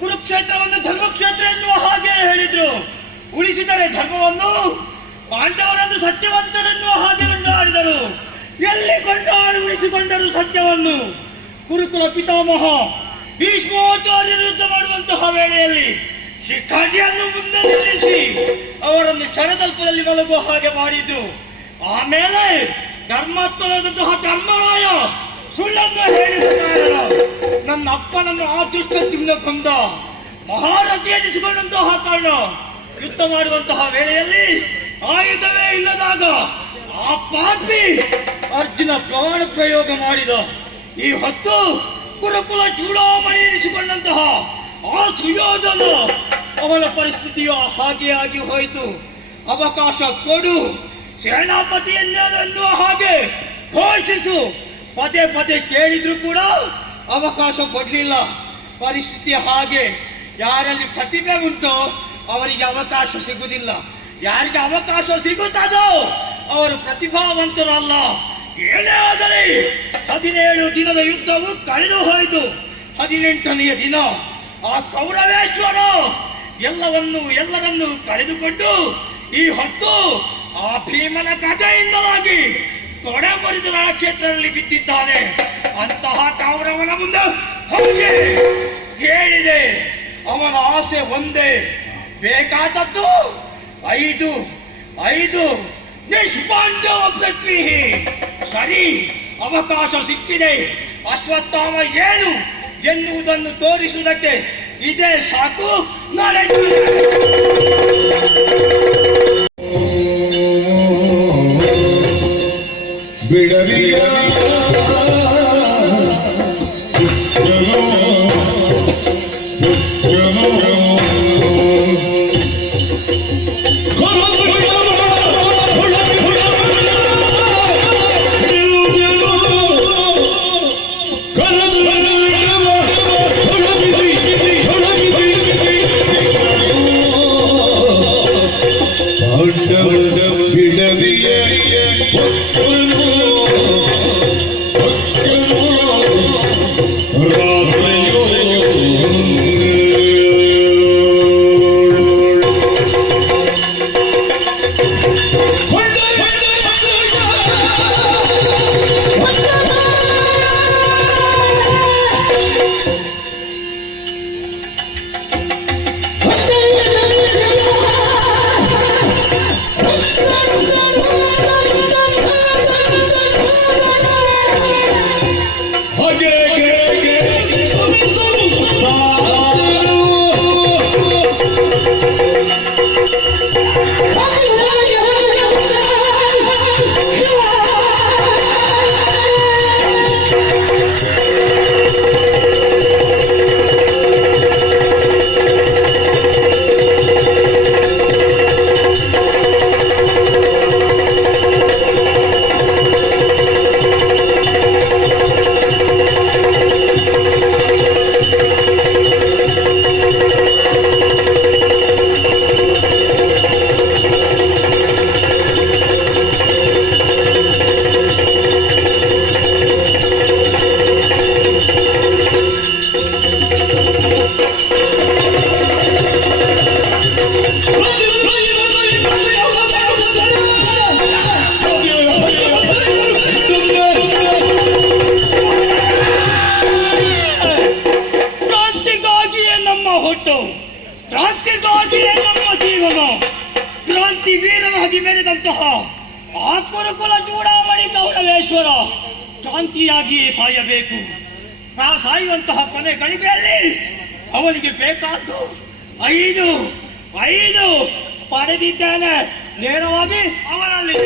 ಕುರುಕ್ಷೇತ್ರವನ್ನು ಧರ್ಮಕ್ಷೇತ್ರ ಎನ್ನುವ ಹಾಗೆ ಹೇಳಿದ್ರು. ಉಳಿಸಿದರೆ ಧರ್ಮವನ್ನು, ಪಾಂಡವರನ್ನು ಸತ್ಯವಂತರೆನ್ನುವ ಹಾಗೆ ಕೊಂಡಾಡಿದರು. ಎಲ್ಲಿ ಕೊಂಡಾಡಿ ಉಳಿಸಿಕೊಂಡರು ಸತ್ಯವನ್ನು? ಗುರುಕುಲ ಪಿತಾಮಹ ಭೀಷ್ಮಾಚಾರ್ಯರು ಯುದ್ಧ ಮಾಡುವಂತಹ ವೇಳೆಯಲ್ಲಿ ಶಿಖಂಡಿಯನ್ನು ಮುಂದೆ ನಿಲ್ಲಿಸಿ ಅವರನ್ನು ಶರದಲ್ಪದಲ್ಲಿ ಮಲಗುವ ಹಾಗೆ ಮಾಡಿದ್ರು. ಆಮೇಲೆ ಧರ್ಮಾತ್ಮನಾದಂತಹ ಧರ್ಮರಾಯ ಸುಳ್ಳನ್ನು ಹೇಳಿದ ನನ್ನ ಅಪ್ಪನನ್ನು ಆ ದುಷ್ಟದಿಂದ ಕೊಂದ ಮಹಾರಥಿ ಎನಿಸಿಕೊಂಡಂತಹ ಕಾರಣ ಯುದ್ಧ ಮಾಡುವಂತಹ ವೇಳೆಯಲ್ಲಿ ಆಯುಧವೇ ಇಲ್ಲದಾಗ ಆ ಪಾಪಿ ಅರ್ಜುನ ಪ್ರಾಣ ಪ್ರಯೋಗ ಮಾಡಿದ. ಈ ಹೊತ್ತು ಗುರುಕುಲ ಚೂಡಾಮಣಿ ಎನಿಸಿಕೊಂಡಂತಹ ಆ ಸುಯೋಧನ ಅವನ ಪರಿಸ್ಥಿತಿಯು ಹಾಗೆ ಆಗಿ ಹೋಯಿತು. ಅವಕಾಶ ಕೊಡು, ಸೇನಾಪತಿ ಎನ್ನುವ ಹಾಗೆ ಘೋಷಿಸು. ಪದೇ ಪದೇ ಕೇಳಿದ್ರು ಕೂಡ ಅವಕಾಶ ಕೊಡಲಿಲ್ಲ. ಪರಿಸ್ಥಿತಿ ಹಾಗೆ. ಯಾರಲ್ಲಿ ಪ್ರತಿಭೆ ಉಂಟೋ ಅವರಿಗೆ ಅವಕಾಶ ಸಿಗುವುದಿಲ್ಲ. ಯಾರಿಗೆ ಅವಕಾಶ ಸಿಗುತ್ತದೋ ಅವರು ಪ್ರತಿಭಾವಂತರಲ್ಲ. ಏನೇ ಆಗಲಿ 17 ದಿನದ ಯುದ್ಧವು ಕಳೆದು ಹೋಯಿತು. 18ನೆಯ ದಿನ ಆ ಕೌರವೇಶ್ವರ ಎಲ್ಲರನ್ನೂ ಕಳೆದುಕೊಂಡು ಈ ಹೊತ್ತು ಆ ಭೀಮನ ಗದೆಯಿಂದಲಾಗಿ ತೊಡೆ ಮುರಿದು ರಣಕ್ಷೇತ್ರದಲ್ಲಿ ಬಿದ್ದಿದ್ದಾನೆ. ಅಂತಹ ಕೌರವನ ಮುಂದೆ ಹೋಗಿ ಹೇಳಿದೆ, ಅವನ ಆಸೆ ಒಂದೇ, ಬೇಕಾದದ್ದು 5 ನಿಷ್ಪಾಂಡವ ಪೃಥ್ವಿ. ಸರಿ, ಅವಕಾಶ ಸಿಕ್ಕಿದೆ. ಅಶ್ವತ್ಥಾಮ ಏನು ಎನ್ನುವುದನ್ನು ತೋರಿಸುವುದಕ್ಕೆ ಇದೇ ಸಾಕು. ನಡೆದು ಬಿಡದಿಯ ಕ್ರಾಂತಿಗಾಗಿಯೇ ನಮ್ಮ ಹುಟ್ಟು, ಕ್ರಾಂತಿಗಾಗಿಯೇ ನಮ್ಮ ಜೀವನ. ಕ್ರಾಂತಿ ವೀರನಾಗಿ ಮೆರೆದಂತಹ ಆ ಕುರುಕುಲ ಚೂಡಾಮಣಿ ಗೌರವೇಶ್ವರ ಕ್ರಾಂತಿಯಾಗಿಯೇ ಸಾಯಬೇಕು. ಸಾಯುವಂತಹ ಕೊನೆ ಗಳಿಗೆಯಲ್ಲಿ ಅವನಿಗೆ ಬೇಕಾದ್ದು ಐದು ಪಡೆದಿದ್ದೇನೆ. ನೇರವಾಗಿ ಅವನಲ್ಲಿ